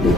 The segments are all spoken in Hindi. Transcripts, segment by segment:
शुरू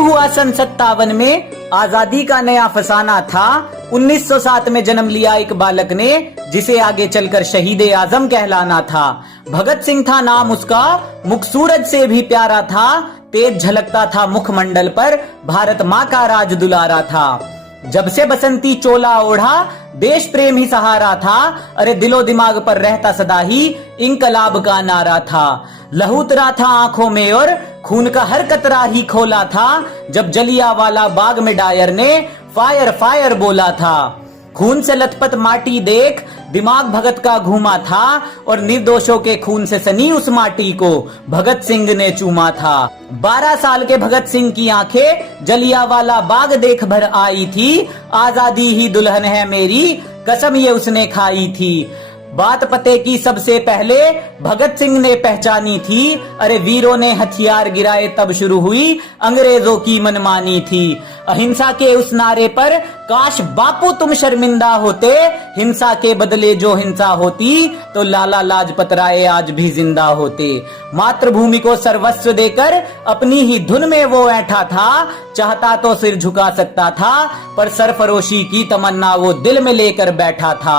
हुआ सन 57 में आजादी का नया फसाना था। 1907 में जन्म लिया एक बालक ने, जिसे आगे चलकर शहीद ए आजम कहलाना था। भगत सिंह था नाम उसका, मुख सूरज से भी प्यारा था। तेज झलकता था मुखमंडल पर, भारत माँ का राज दुलारा था। जब से बसंती चोला ओढ़ा, देश प्रेम ही सहारा था। अरे दिलो दिमाग पर रहता सदा ही इंकलाब का नारा था। लहू उतरा था आंखों में और खून का हर कतरा ही खोला था। जब जलियांवाला बाग में डायर ने फायर फायर बोला था। खून से लथपथ माटी देख दिमाग भगत का घूमा था, और निर्दोषों के खून से सनी उस माटी को भगत सिंह ने चूमा था। 12 साल के भगत सिंह की आंखें जलियांवाला बाग देख भर आई थी। आजादी ही दुल्हन है मेरी, कसम ये उसने खाई थी। बात पते की सबसे पहले भगत सिंह ने पहचानी थी। अरे वीरों ने हथियार गिराए तब शुरू हुई अंग्रेजों की मनमानी थी। अहिंसा के उस नारे पर काश बापू तुम शर्मिंदा होते। हिंसा के बदले जो हिंसा होती तो लाला लाजपत राय आज भी जिंदा होते। मातृभूमि को सर्वस्व देकर अपनी ही धुन में वो ऐठा था। चाहता तो सिर झुका सकता था, पर सरफरोशी की तमन्ना वो दिल में लेकर बैठा था।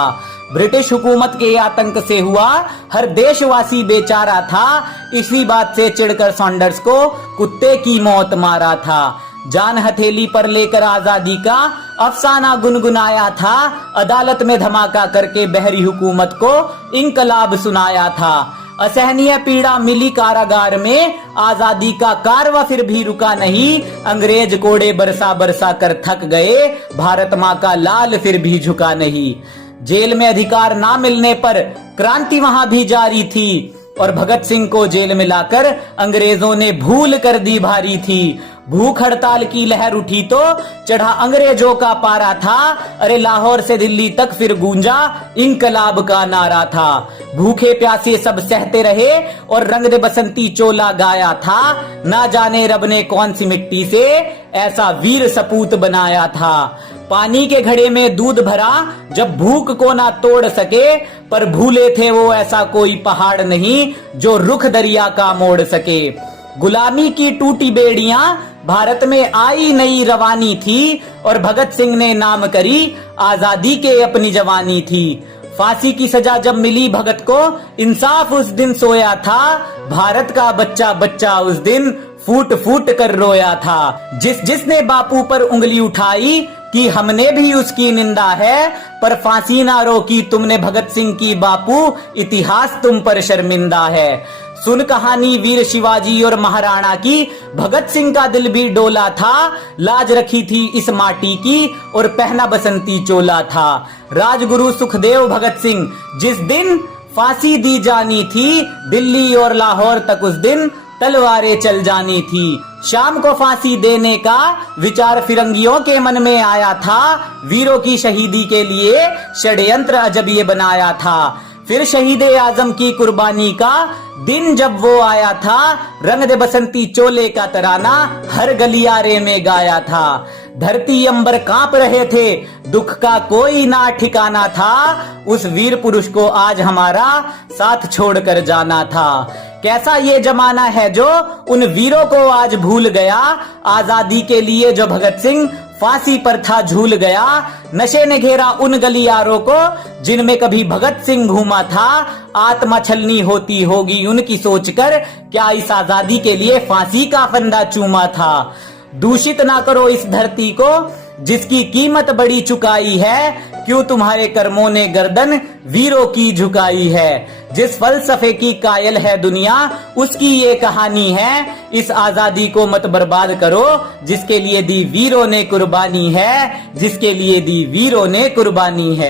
ब्रिटिश हुकूमत के आतंक से हुआ हर देशवासी बेचारा था। इसी बात से चिढ़कर सॉन्डर्स को कुत्ते की मौत मारा था। जान हथेली पर लेकर आजादी का अफसाना गुनगुनाया था। अदालत में धमाका करके बहरी हुकूमत को इंकलाब सुनाया था। असहनीय पीड़ा मिली कारागार में, आजादी का कारवा फिर भी रुका नहीं। अंग्रेज कोड़े बरसा बरसा कर थक गए, भारत माँ का लाल फिर भी झुका नहीं। जेल में अधिकार ना मिलने पर क्रांति वहां भी जारी थी, और भगत सिंह को जेल में लाकर अंग्रेजों ने भूल कर दी भारी थी। भूख हड़ताल की लहर उठी तो चढ़ा अंग्रेजों का पारा था। अरे लाहौर से दिल्ली तक फिर गूंजा इंकलाब का नारा था। भूखे प्यासे सब सहते रहे और रंग दे बसंती चोला गाया था। ना जाने रब ने कौन सी मिट्टी से ऐसा वीर सपूत बनाया था। पानी के घड़े में दूध भरा जब भूख को ना तोड़ सके, पर भूले थे वो ऐसा कोई पहाड़ नहीं जो रुख दरिया का मोड़ सके। गुलामी की टूटी बेड़ियां भारत में आई नई रवानी थी, और भगत सिंह ने नाम करी आजादी के अपनी जवानी थी। फांसी की सजा जब मिली भगत को, इंसाफ उस दिन सोया था। भारत का बच्चा बच्चा उस दिन फूट फूट कर रोया था। जिसने बापू पर उंगली उठाई कि हमने भी उसकी निंदा है, पर फांसी ना रोकी तुमने भगत सिंह की बापू, इतिहास तुम पर शर्मिंदा है। सुन कहानी वीर शिवाजी और महाराणा की, भगत सिंह का दिल भी डोला था। लाज रखी थी इस माटी की और पहना बसंती चोला था। राजगुरु सुखदेव भगत सिंह जिस दिन फांसी दी जानी थी, दिल्ली और लाहौर तक उस दिन तलवारें चल जानी थी। शाम को फांसी देने का विचार फिरंगियों के मन में आया था। वीरों की शहीदी के लिए षड्यंत्र अजब ये बनाया था। फिर शहीद ए आजम की कुर्बानी का दिन जब वो आया था, रंग दे बसंती चोले का तराना हर गलियारे में गाया था। धरती अंबर कांप रहे थे, दुख का कोई ना ठिकाना था। उस वीर पुरुष को आज हमारा साथ छोड़कर जाना था। कैसा ये जमाना है जो उन वीरों को आज भूल गया। आजादी के लिए जो भगत सिंह फांसी पर था झूल गया। नशे ने घेरा उन गलियारों को जिनमें कभी भगत सिंह घूमा था। आत्मा छलनी होती होगी उनकी सोचकर, क्या इस आजादी के लिए फांसी का फंदा चूमा था। दूषित ना करो इस धरती को जिसकी कीमत बड़ी चुकाई है। क्यों तुम्हारे कर्मों ने गर्दन वीरों की झुकाई है। जिस फलसफे की कायल है दुनिया, उसकी ये कहानी है। इस आजादी को मत बर्बाद करो जिसके लिए दी वीरों ने कुर्बानी है, जिसके लिए दी वीरों ने कुर्बानी है।